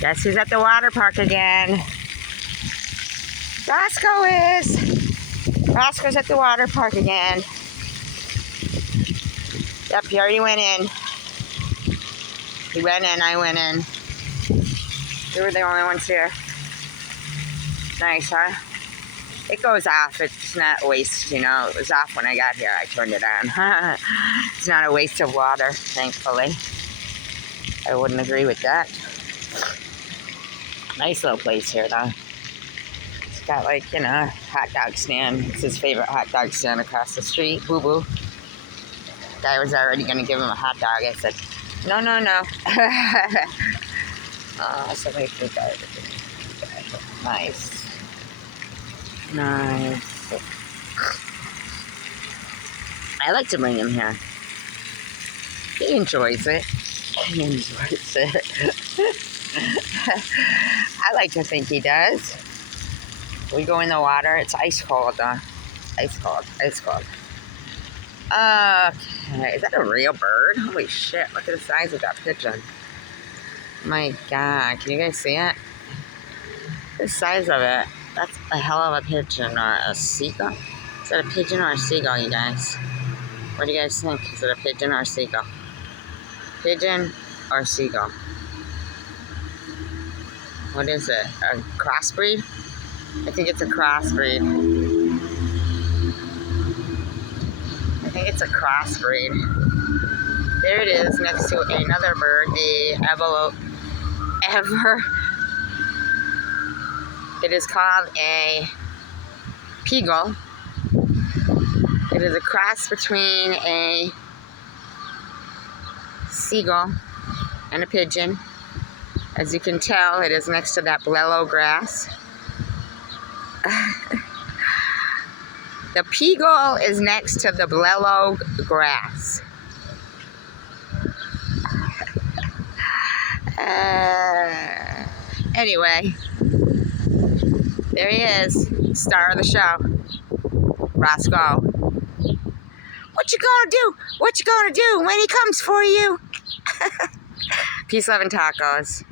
Guess who's at the water park again? Roscoe is. Roscoe's at the water park again. Yep, he already went in. He went in, I went in. We were the only ones here. Nice, huh? It goes off. It's not a waste, you know. It was off when I got here. I turned it on. It's not a waste of water, thankfully. I wouldn't agree with that. Nice little place here, though. It's got, like, you know, a hot dog stand. It's his favorite hot dog stand across the street. Boo-boo. Guy was already going to give him a hot dog. I said, no, no, no. Oh, somebody freaked out. Nice. Nice. I like to bring him here. He enjoys it. He enjoys it. I like to think he does. We go in the water. It's ice cold, though. Ice cold. Ice cold. Okay. Is that a real bird? Holy shit. Look at the size of that pigeon. My God. Can you guys see it? The size of it. That's a hell of a pigeon or a seagull. Is that a pigeon or a seagull, you guys? What do you guys think? Is it a pigeon or a seagull? Pigeon or seagull? What is it? A crossbreed? I think it's a crossbreed. I think it's a crossbreed. There it is next to another bird, the It is called a peagull. It is a cross between a seagull and a pigeon. As you can tell, it is next to that blello grass. The peagull is next to the blello grass. Anyway, there he is, star of the show, Roscoe. What you gonna do? What you gonna do when he comes for you? Peace, love, and tacos.